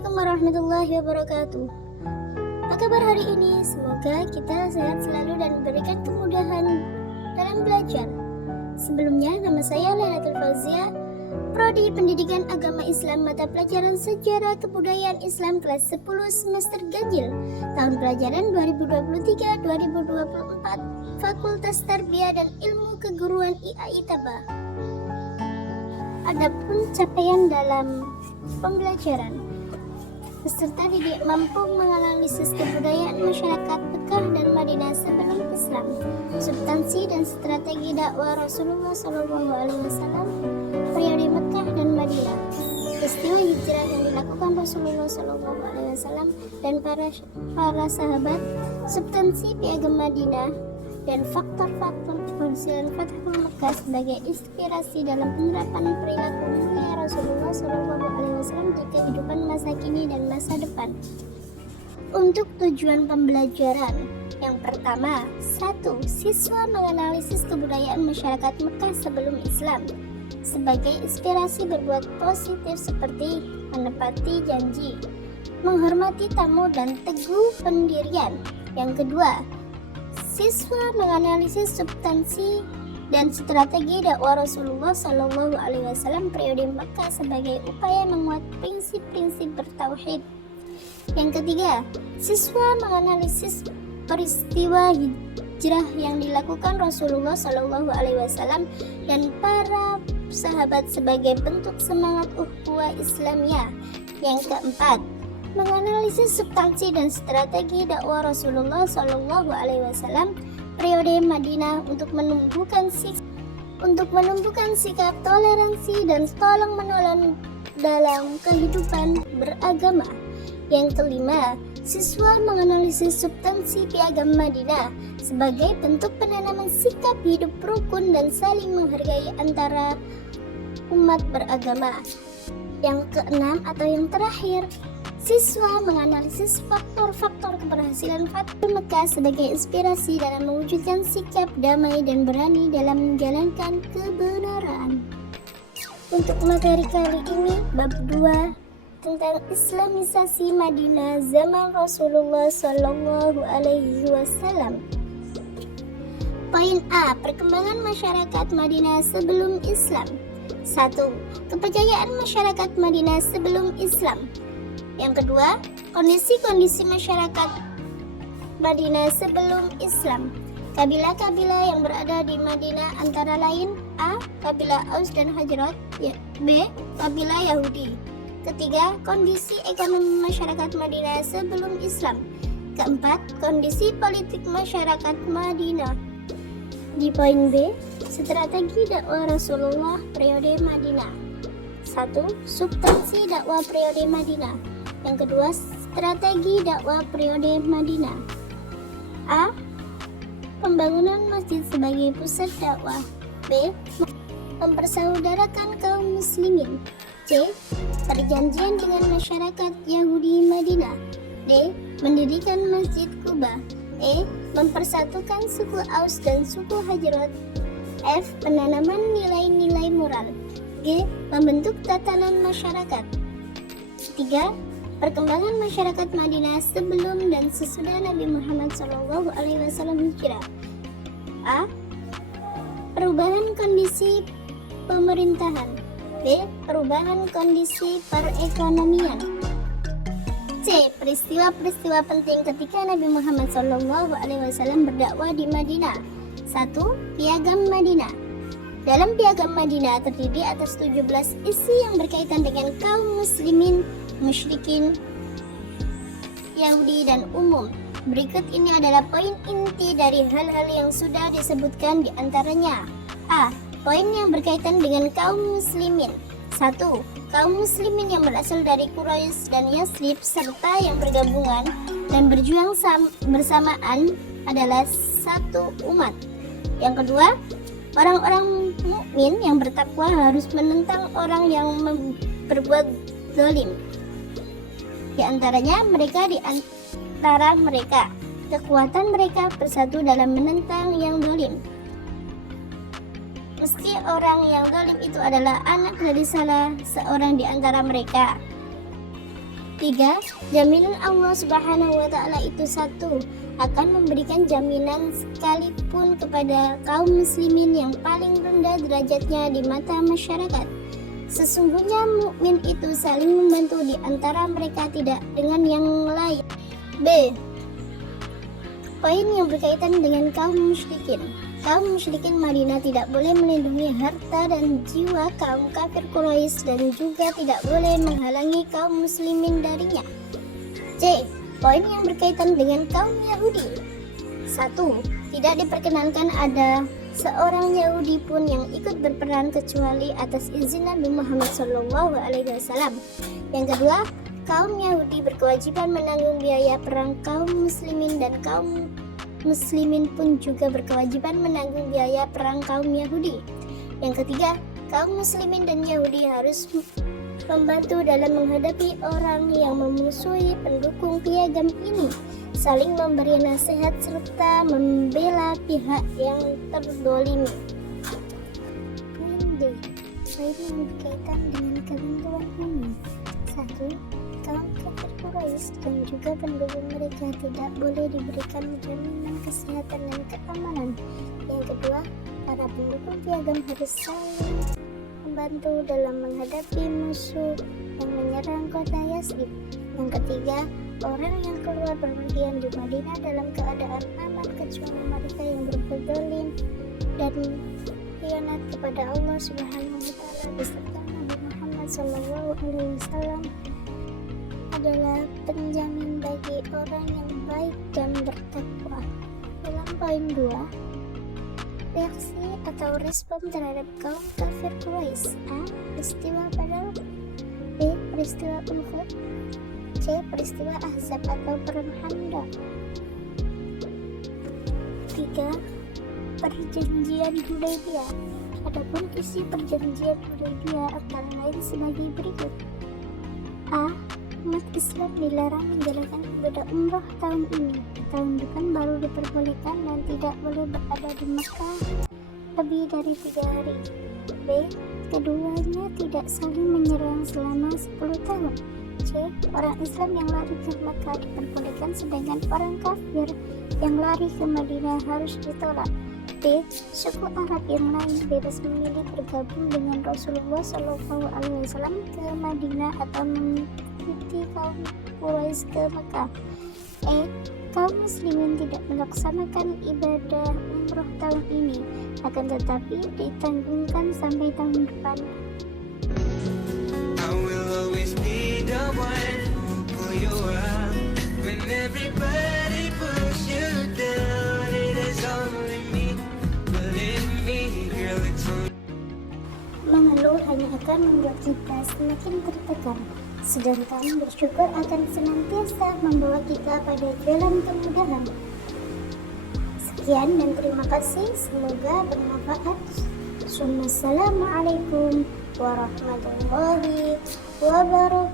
Assalamualaikum warahmatullahi wabarakatuh. Apa kabar hari ini? Semoga kita sehat selalu dan diberikan kemudahan dalam belajar. Sebelumnya, nama saya Lailatul Fauzia, Prodi Pendidikan Agama Islam Mata Pelajaran Sejarah Kebudayaan Islam kelas 10 semester ganjil tahun pelajaran 2023-2024 Fakultas Tarbiyah dan Ilmu Keguruan IAI Taba. Adapun capaian dalam pembelajaran, peserta didik mampu menganalisis kebudayaan masyarakat Mekah dan Madinah sebelum Islam, substansi dan strategi dakwah Rasulullah SAW, periode Mekah dan Madinah, peristiwa hijrah yang dilakukan Rasulullah SAW dan para sahabat, substansi piagam Madinah, dan faktor-faktor keberhasilan Fathul Mekah sebagai inspirasi dalam penerapan perilaku mulia Rasulullah SAW di kehidupan masa kini dan masa depan. Untuk tujuan pembelajaran, yang pertama, 1. Siswa menganalisis kebudayaan masyarakat Mekah sebelum Islam sebagai inspirasi berbuat positif seperti menepati janji, menghormati tamu, dan teguh pendirian. Yang kedua, siswa menganalisis substansi dan strategi dakwah Rasulullah SAW periode Mekah sebagai upaya menguat prinsip-prinsip bertauhid. Yang ketiga, siswa menganalisis peristiwa hijrah yang dilakukan Rasulullah SAW dan para sahabat sebagai bentuk semangat ukhuwah Islamiyah. Yang keempat, menganalisis substansi dan strategi dakwah Rasulullah SAW periode Madinah untuk menumbuhkan sikap toleransi dan tolong menolong dalam kehidupan beragama. Yang kelima, siswa menganalisis substansi piagam Madinah sebagai bentuk penanaman sikap hidup rukun dan saling menghargai antara umat beragama. Yang keenam atau yang terakhir, siswa menganalisis faktor-faktor keberhasilan Fathul Mekah sebagai inspirasi dalam mewujudkan sikap damai dan berani dalam menjalankan kebenaran. Untuk materi kali ini, bab 2 tentang Islamisasi Madinah zaman Rasulullah SAW. Poin A. Perkembangan masyarakat Madinah sebelum Islam. 1. Kepercayaan masyarakat Madinah sebelum Islam. Yang kedua, kondisi-kondisi masyarakat Madinah sebelum Islam. Kabilah-kabilah yang berada di Madinah antara lain: A. Kabilah Aus dan Khazraj, B. Kabilah Yahudi. Ketiga, kondisi ekonomi masyarakat Madinah sebelum Islam. Keempat, kondisi politik masyarakat Madinah. Di poin B, strategi dakwah Rasulullah periode Madinah. 1. Substansi dakwah periode Madinah. Yang kedua, strategi dakwah periode Madinah. A. Pembangunan masjid sebagai pusat dakwah. B. Mempersaudarakan kaum muslimin. C. Perjanjian dengan masyarakat Yahudi Madinah. D. Mendirikan Masjid Quba. E. Mempersatukan suku Aus dan suku Khazraj. F. Penanaman nilai-nilai moral. G. Membentuk tatanan masyarakat. 3. Perkembangan masyarakat Madinah sebelum dan sesudah Nabi Muhammad SAW hijrah. A. Perubahan kondisi pemerintahan. B. Perubahan kondisi perekonomian. C. Peristiwa-peristiwa penting ketika Nabi Muhammad SAW berdakwah di Madinah. 1. Piagam Madinah. Dalam piagam Madinah terdiri atas 17 isi yang berkaitan dengan kaum muslimin, musyrikin, Yahudi, dan umum. Berikut ini adalah poin inti dari hal-hal yang sudah disebutkan di antaranya. A. Poin yang berkaitan dengan kaum muslimin. 1. Kaum muslimin yang berasal dari Quraisy dan Yathrib serta yang bergabungan dan berjuang bersamaan adalah satu umat. Yang kedua, orang-orang mukmin yang bertakwa harus menentang orang yang berbuat zalim. Di antaranya mereka kekuatan mereka bersatu dalam menentang yang zalim. Meski orang yang zalim itu adalah anak dari salah seorang di antara mereka. 3. Jaminan Allah Subhanahu wa Ta'ala itu satu, akan memberikan jaminan sekalipun kepada kaum muslimin yang paling rendah derajatnya di mata masyarakat. Sesungguhnya mukmin itu saling membantu di antara mereka, tidak dengan yang lain. B. Poin yang berkaitan dengan kaum musyrikin. Kaum musyrikin Madinah tidak boleh melindungi harta dan jiwa kaum kafir Quraisy dan juga tidak boleh menghalangi kaum muslimin darinya. C. Poin yang berkaitan dengan kaum Yahudi. 1. Tidak diperkenankan ada seorang Yahudi pun yang ikut berperan kecuali atas izin Nabi Muhammad SAW. Yang kedua, kaum Yahudi berkewajiban menanggung biaya perang kaum muslimin dan kaum muslimin pun juga berkewajiban menanggung biaya perang kaum Yahudi. Yang ketiga, kaum muslimin dan Yahudi harus membantu dalam menghadapi orang yang memusuhi pendukung piagam ini, saling memberi nasihat serta membela pihak yang terdolimi. Poin D. Poin yang berkaitan dengan ketentuan ini. 1. Kaum kafir Quraisy dan juga pendukung mereka tidak boleh diberikan jaminan kesehatan dan keamanan. Yang kedua, para pendukung piagam harus saling membantu dalam menghadapi musuh yang menyerang kota Yasrib. Yang ketiga, orang yang keluar berpergian di Madinah dalam keadaan aman kecuali mereka yang berzalim dan khianat kepada Allah Subhanahu wa Ta'ala beserta Nabi Muhammad SAW adalah penjamin bagi orang yang baik dan bertakwa. Dalam poin 2, reaksi atau respon terhadap kaum kafir Quraisy. A. Peristiwa Badar. B. Peristiwa Uhud. C. Peristiwa Ahzab atau Perang Handaq. 3. Perjanjian Hudaybiyah. Adapun isi perjanjian Hudaybiyah antara lain sebagai berikut. A. Umat Islam dilarang menjalankan ibadah umrah tahun ini. Tahun depan baru diperbolehkan dan tidak boleh berada di Mekah lebih dari 3 hari. B. Keduanya tidak saling menyerang selama 10 tahun. C. Orang Islam yang lari ke Mekah diperbolehkan, sedangkan orang kafir yang lari ke Madinah harus ditolak. D. Suku Arab yang lain bebas memilih bergabung dengan Rasulullah SAW ke Madinah atau mengikuti kaum Quraisy ke Mekah. E. Kaum muslimin tidak melaksanakan ibadah umroh tahun ini, akan tetapi ditanggungkan sampai tahun depan. I will always be the one who pull you up when everybody push you down. It is only me, believe me, girl, it's only. Mengeluh hanya akan membuat kita semakin tertekan, sedangkan bersyukur akan senantiasa membawa kita pada jalan kemudahan. Sekian dan terima kasih, semoga bermanfaat. Assalamualaikum warahmatullahi wabarakatuh.